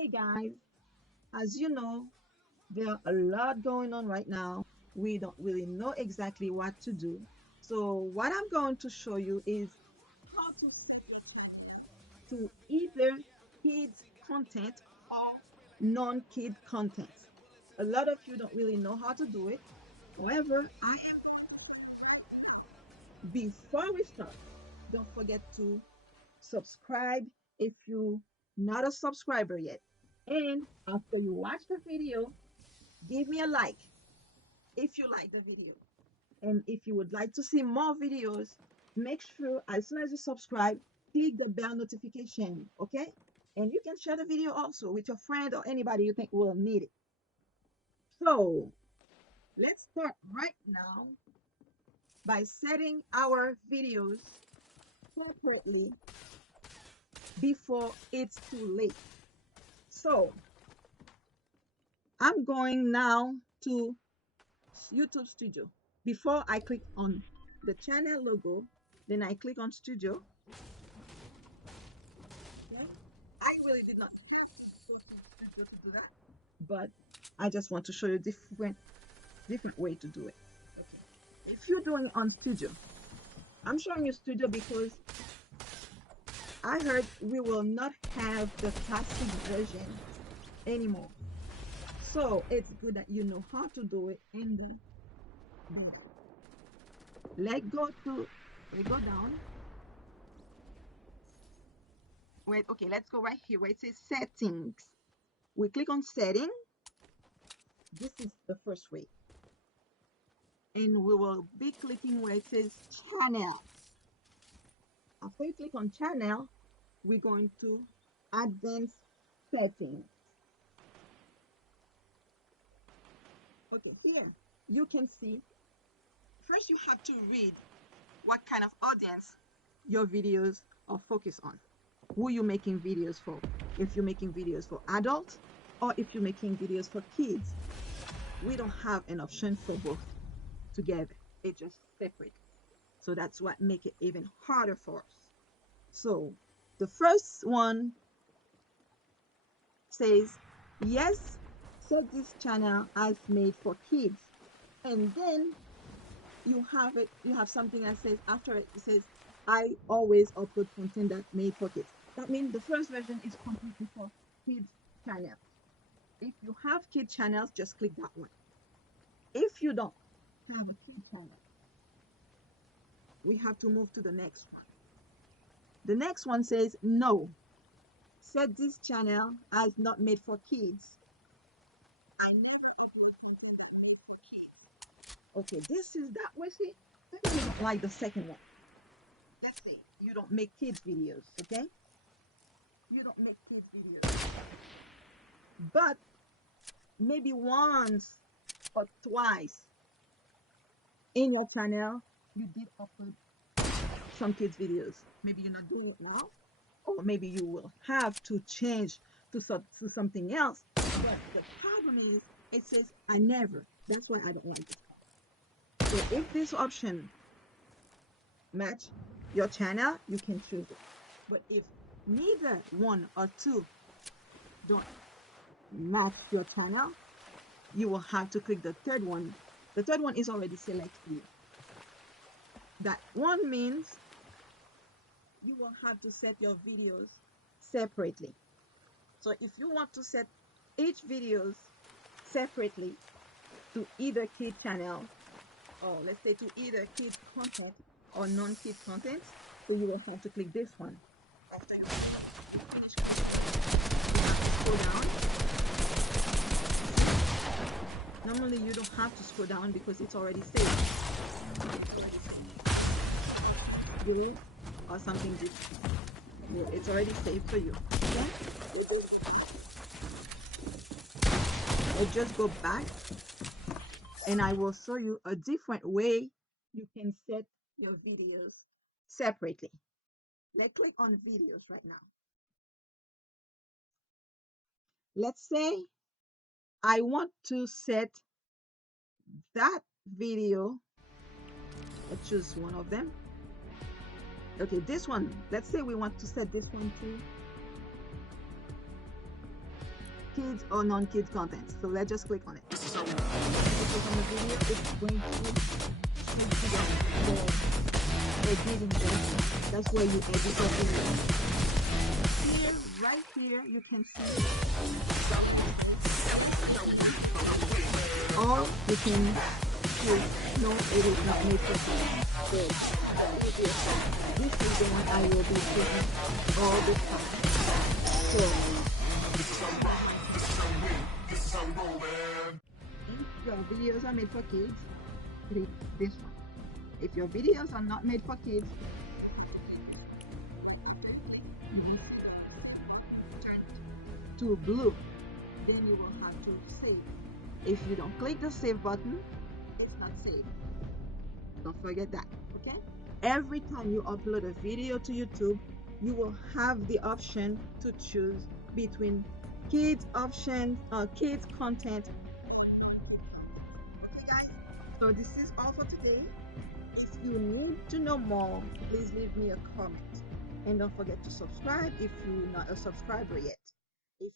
Hey guys, as you know, there are a lot going on right now. We don't really know exactly what to do. So, what I'm going to show you is how to switch to either kids content or non-kid content. A lot of you don't really know how to do it. However, before we start, don't forget to subscribe if you're not a subscriber yet. And after you watch the video, give me a like if you like the video. And if you would like to see more videos, make sure as soon as you subscribe, click the bell notification, okay? And you can share the video also with your friend or anybody you think will need it. So let's start right now by setting our videos separately before it's too late. So I'm going now to YouTube Studio. Before I click on the channel logo, then I click on Studio. Okay? I really did not go to Studio to do that, but I just want to show you different way to do it. Okay. If you're doing it on Studio, I'm showing you Studio because I heard we will not have the classic version anymore. So it's good that you know how to do it. And we go down. Wait, okay, let's go right here where it says settings. We click on setting. This is the first way. And we will be clicking where it says channel. After you click on channel, we're going to advanced settings. Okay, here you can see, first you have to read what kind of audience your videos are focused on. Who you're making videos for. If you're making videos for adults or if you're making videos for kids. We don't have an option for both together. It's just separate. So that's what makes it even harder for us. So the first one says, yes, set this channel as made for kids. And then you have something that says after it says, I always upload content that's made for kids. That means the first version is completely for kids channel. If you have kid channels, just click that one. If you don't have a kid channel, we have to move to the next one. The next one says, no, set this channel as not made for kids. I never upload content that made for kids. Okay, this is that way. See, maybe you don't like the second one. Let's say you don't make kids videos, okay? You don't make kids videos. But maybe once or twice in your channel, you did upload some kids videos. Maybe you're not doing it now, or maybe you will have to change to something else. But the problem is, it says I never. That's why I don't like this. So if this option match your channel, you can choose it. But if neither one or two don't match your channel, you will have to click the third one. The third one is already selected. That one means you will have to set your videos separately. So if you want to set each videos separately to either kid channel, or let's say to either kid content or non-kid content, so you will have to click this one. After you finish clicking, you have to scroll down. Normally you don't have to scroll down because it's already saved. Or something different. It's already saved for you. Okay? I'll just go back and I will show you a different way you can set your videos separately. Let's click on videos right now. Let's say I want to set that video. Let's choose one of them. Okay, this one. Let's say we want to set this one to kids or non-kids content. So let's just click on it. If you click on the video, it's going to straight to the editing version. That's where you edit your video. Here, right here, you can see, or you can choose no, it is not made for kids. This is the one I will be using all the time. So, if your videos are made for kids, click this one. If your videos are not made for kids, turn to blue. Then you will have to save. If you don't click the save button, it's not saved. Don't forget that, okay? Every time you upload a video to YouTube, you will have the option to choose between kids options, kids content. Okay, guys. So this is all for today. If you need to know more, please leave me a comment. And don't forget to subscribe if you're not a subscriber yet. If you